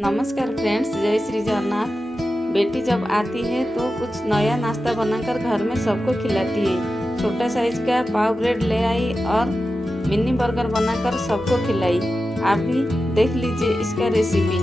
नमस्कार फ्रेंड्स, जय श्री जगन्नाथ। बेटी जब आती है तो कुछ नया नाश्ता बनाकर घर में सबको खिलाती है। छोटा साइज का पाव ब्रेड ले आई और मिनी बर्गर बनाकर सबको खिलाई। आप भी देख लीजिए इसका रेसिपी।